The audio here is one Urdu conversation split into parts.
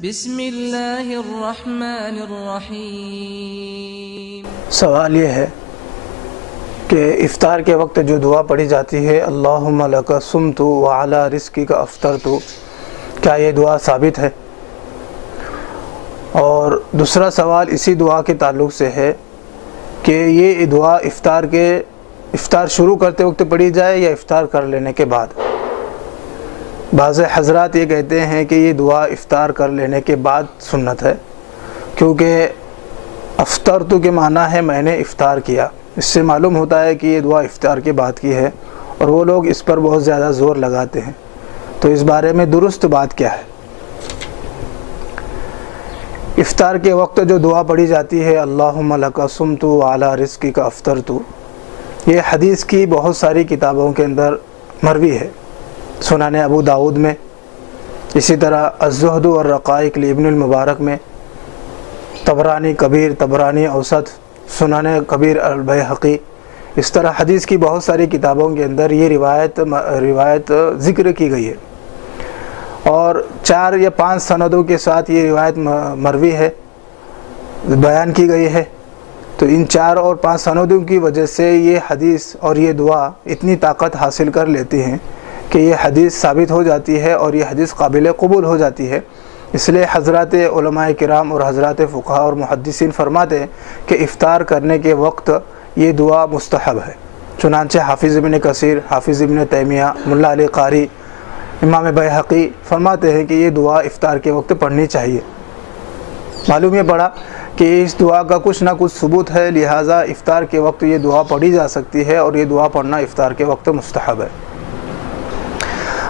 بسم اللہ الرحمن الرحیم۔ سوال یہ ہے کہ افطار کے وقت جو دعا پڑھی جاتی ہے اللہم لک صمت وعلی رزقک افطرت، کیا یہ دعا ثابت ہے؟ اور دوسرا سوال اسی دعا کے تعلق سے ہے کہ یہ دعا افطار شروع کرتے وقت پڑھی جائے یا افطار کر لینے کے بعد؟ بعض حضرات یہ کہتے ہیں کہ یہ دعا افطار کر لینے کے بعد سنت ہے، کیونکہ افطرت کے معنی ہے میں نے افطار کیا، اس سے معلوم ہوتا ہے کہ یہ دعا افطار کے بعد کی ہے، اور وہ لوگ اس پر بہت زیادہ زور لگاتے ہیں۔ تو اس بارے میں درست بات کیا ہے؟ افطار کے وقت جو دعا پڑھی جاتی ہے اللہم لک صمت وعلی رزقک افطرت، یہ حدیث کی بہت ساری کتابوں کے اندر مروی ہے، سنن ابو داود میں، اسی طرح الزہد والرقائق لابن المبارک میں، طبرانی کبیر، طبرانی اوسط، سنن کبیر البیہقی، اس طرح حدیث کی بہت ساری کتابوں کے اندر یہ روایت ذکر کی گئی ہے، اور 4 یا 5 سندوں کے ساتھ یہ روایت مروی ہے، بیان کی گئی ہے۔ تو ان 4 اور 5 سندوں کی وجہ سے یہ حدیث اور یہ دعا اتنی طاقت حاصل کر لیتی ہیں کہ یہ حدیث ثابت ہو جاتی ہے اور یہ حدیث قابل قبول ہو جاتی ہے۔ اس لیے حضرات علماء کرام اور حضرات فقہاء اور محدثین فرماتے ہیں کہ افطار کرنے کے وقت یہ دعا مستحب ہے۔ چنانچہ حافظ ابن کثیر، حافظ ابن تیمیہ، ملا علی قاری، امام بیہقی فرماتے ہیں کہ یہ دعا افطار کے وقت پڑھنی چاہیے۔ معلوم یہ پڑا کہ اس دعا کا کچھ نہ کچھ ثبوت ہے، لہٰذا افطار کے وقت یہ دعا پڑھی جا سکتی ہے، اور یہ دعا پڑھنا افطار کے وقت مستحب ہے۔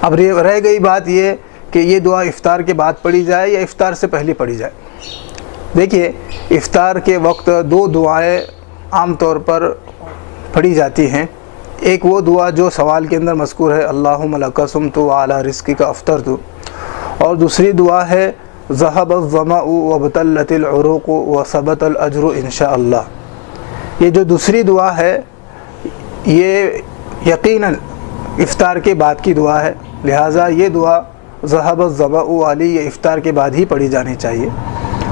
اب رہ گئی بات یہ کہ یہ دعا افطار کے بعد پڑھی جائے یا افطار سے پہلے پڑھی جائے۔ دیکھیے، افطار کے وقت 2 دعائیں عام طور پر پڑھی جاتی ہیں۔ ایک وہ دعا جو سوال کے اندر مذکور ہے اللہم لک صمت وعلی رزقک افطرت، اور دوسری دعا ہے ذہب الظمأ وابتلت العروق وثبت الاجر انشاءاللہ۔ یہ جو دوسری دعا ہے یہ یقیناً افطار کے بعد کی دعا ہے، لہٰذا یہ دعا ذہب الظمأ والی یہ افطار کے بعد ہی پڑھی جانی چاہیے۔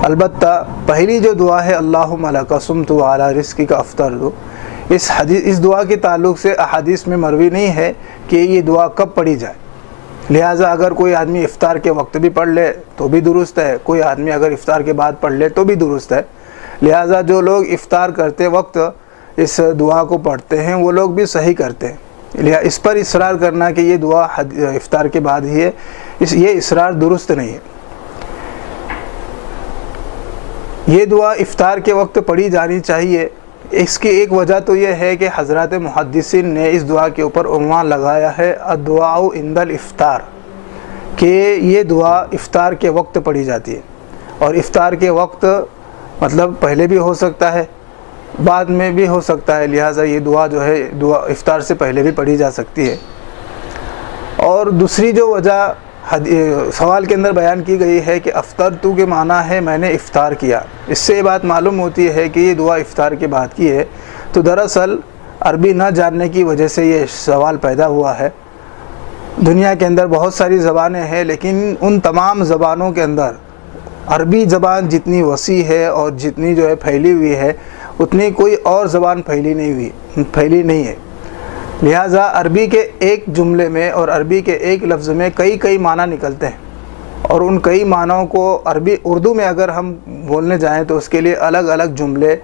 البتہ پہلی جو دعا ہے اللہم لک صمت وعلی رزقک افطرت، اس دعا کے تعلق سے احادیث میں مروی نہیں ہے کہ یہ دعا کب پڑھی جائے، لہٰذا اگر کوئی آدمی افطار کے وقت بھی پڑھ لے تو بھی درست ہے، کوئی آدمی اگر افطار کے بعد پڑھ لے تو بھی درست ہے۔ لہٰذا جو لوگ افطار کرتے وقت اس دعا کو پڑھتے ہیں وہ لوگ بھی صحیح کرتے ہیں، لہٰذا اس پر اصرار کرنا کہ یہ دعا افطار کے بعد ہی ہے، یہ اصرار درست نہیں ہے۔ یہ دعا افطار کے وقت پڑھی جانی چاہیے، اس کی ایک وجہ تو یہ ہے کہ حضرات محدثین نے اس دعا کے اوپر عنوان لگایا ہے الدعاء عند الافطار، کہ یہ دعا افطار کے وقت پڑھی جاتی ہے، اور افطار کے وقت مطلب پہلے بھی ہو سکتا ہے بعد میں بھی ہو سکتا ہے، لہٰذا یہ دعا جو ہے دعا افطار سے پہلے بھی پڑھی جا سکتی ہے۔ اور دوسری جو وجہ سوال کے اندر بیان کی گئی ہے کہ افطرتو کے معنی ہے میں نے افطار کیا، اس سے یہ بات معلوم ہوتی ہے کہ یہ دعا افطار کے بعد کی ہے۔ تو دراصل عربی نہ جاننے کی وجہ سے یہ سوال پیدا ہوا ہے۔ دنیا کے اندر بہت ساری زبانیں ہیں، لیکن ان تمام زبانوں کے اندر عربی زبان جتنی وسیع ہے اور جتنی جو ہے پھیلی ہوئی ہے اتنی کوئی اور زبان پھیلی نہیں ہے، لہٰذا عربی کے ایک جملے میں اور عربی کے ایک لفظ میں کئی معنی نکلتے ہیں، اور ان کئی معنیوں کو اردو میں اگر ہم بولنے جائیں تو اس کے لیے الگ الگ جملے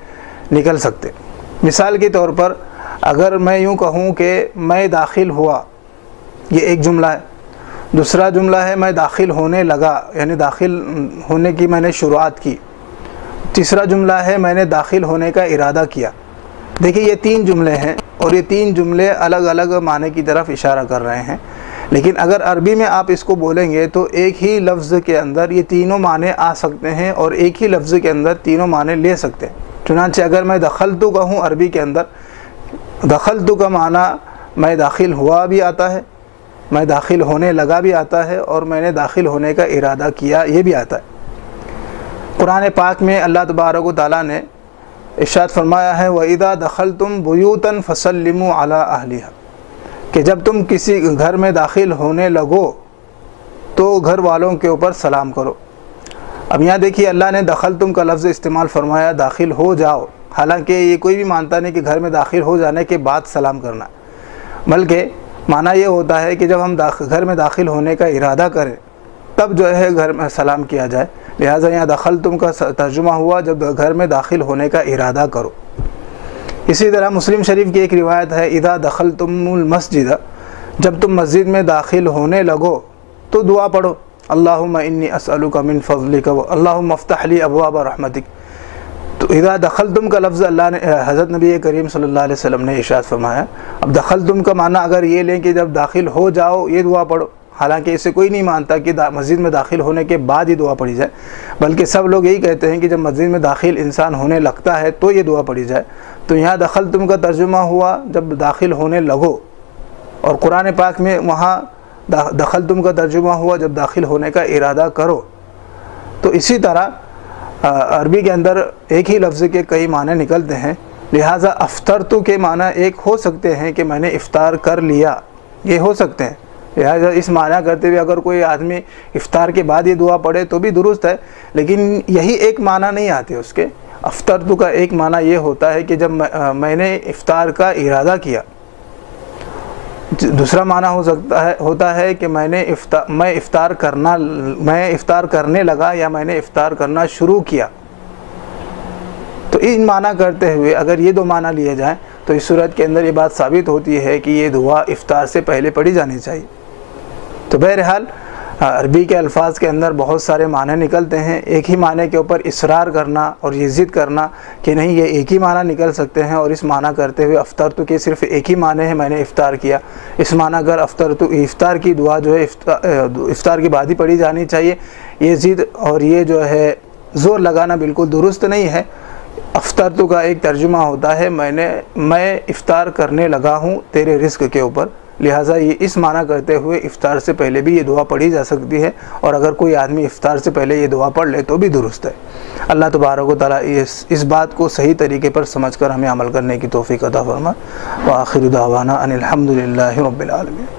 نکل سکتے۔ مثال کے طور پر اگر میں یوں کہوں کہ میں داخل ہوا، یہ ایک جملہ ہے۔ دوسرا جملہ ہے میں داخل ہونے لگا، یعنی داخل ہونے کی میں نے شروعات کی۔ تیسرا جملہ ہے میں نے داخل ہونے کا ارادہ کیا۔ دیکھیے یہ 3 جملے ہیں، اور یہ 3 جملے الگ الگ معنی کی طرف اشارہ کر رہے ہیں، لیکن اگر عربی میں آپ اس کو بولیں گے تو ایک ہی لفظ کے اندر یہ تینوں معنی آ سکتے ہیں، اور ایک ہی لفظ کے اندر تینوں معنی لے سکتے ہیں۔ چنانچہ اگر میں دخلتو کہوں عربی کے اندر، دخلتو کا معنی میں داخل ہوا بھی آتا ہے، میں داخل ہونے لگا بھی آتا ہے، اور میں نے داخل ہونے کا ارادہ کیا یہ بھی آتا ہے۔ قرآن پاک میں اللہ تبارک و تعالیٰ نے ارشاد فرمایا ہے وَإِذَا دَخَلْتُمْ بُيُوتًا فَسَلِّمُوا عَلَىٰ أَهْلِهَا، کہ جب تم کسی گھر میں داخل ہونے لگو تو گھر والوں کے اوپر سلام کرو۔ اب یہاں دیکھیے اللہ نے دخلتم کا لفظ استعمال فرمایا، داخل ہو جاؤ، حالانکہ یہ کوئی بھی مانتا نہیں کہ گھر میں داخل ہو جانے کے بعد سلام کرنا، بلکہ معنی یہ ہوتا ہے کہ جب ہم گھر میں داخل ہونے کا ارادہ کریں تب جو ہے گھر میں سلام کیا جائے، لہٰذا یہاں دخلتم کا ترجمہ ہوا جب گھر میں داخل ہونے کا ارادہ کرو۔ اسی طرح مسلم شریف کی ایک روایت ہے، اذا دخلتم المسجد، جب تم مسجد میں داخل ہونے لگو تو دعا پڑھو، اللہم انی اسألک من فضلک اللہم افتح لی ابواب رحمتک۔ تو اذا دخلتم کا لفظ اللہ نے حضرت نبی کریم صلی اللہ علیہ وسلم نے ارشاد فرمایا۔ اب دخلتم کا معنی اگر یہ لیں کہ جب داخل ہو جاؤ یہ دعا پڑھو، حالانکہ اسے کوئی نہیں مانتا کہ مسجد میں داخل ہونے کے بعد یہ دعا پڑھی جائے، بلکہ سب لوگ یہی کہتے ہیں کہ جب مسجد میں داخل انسان ہونے لگتا ہے تو یہ دعا پڑھی جائے۔ تو یہاں دخلتم کا ترجمہ ہوا جب داخل ہونے لگو، اور قرآن پاک میں وہاں دخلتم کا ترجمہ ہوا جب داخل ہونے کا ارادہ کرو۔ تو اسی طرح عربی کے اندر ایک ہی لفظ کے کئی معنی نکلتے ہیں، لہٰذا افطرتو کے معنی ایک ہو سکتے ہیں کہ میں نے افطار کر لیا، یہ ہو سکتے ہیں، لہٰذا اس معنی کرتے ہوئے اگر کوئی آدمی افطار کے بعد یہ دعا پڑھے تو بھی درست ہے، لیکن یہی ایک معنی نہیں آتے اس کے۔ افطرتو کا ایک معنی یہ ہوتا ہے کہ جب میں نے افطار کا ارادہ کیا، دوسرا معنی ہوتا ہے کہ میں افطار کرنے لگا یا میں نے افطار کرنا شروع کیا۔ تو ان معنی کرتے ہوئے اگر یہ دو معنی لیے جائیں تو اس صورت کے اندر یہ بات ثابت ہوتی ہے کہ یہ دعا افطار سے پہلے پڑھی جانی چاہیے۔ تو بہرحال عربی کے الفاظ کے اندر بہت سارے معنی نکلتے ہیں، ایک ہی معنی کے اوپر اصرار کرنا اور یہ ضد کرنا کہ نہیں یہ ایک ہی معنی نکل سکتے ہیں، اور اس معنی کرتے ہوئے افطرتو کے صرف ایک ہی معنی ہے میں نے افطار کیا، اس معنی اگر افطار کی دعا جو ہے افطار کے بعد ہی پڑھی جانی چاہیے، یہ ضد اور یہ جو ہے زور لگانا بالکل درست نہیں ہے۔ افطرتو کا ایک ترجمہ ہوتا ہے میں افطار کرنے لگا ہوں تیرے رزق کے اوپر، لہٰذا یہ اس معنی کرتے ہوئے افطار سے پہلے بھی یہ دعا پڑھی جا سکتی ہے، اور اگر کوئی آدمی افطار سے پہلے یہ دعا پڑھ لے تو بھی درست ہے۔ اللہ تبارک و تعالیٰ اس بات کو صحیح طریقے پر سمجھ کر ہمیں عمل کرنے کی توفیق عطا فرمائے۔ وآخر دعوانا ان الحمد للہ رب العالمین۔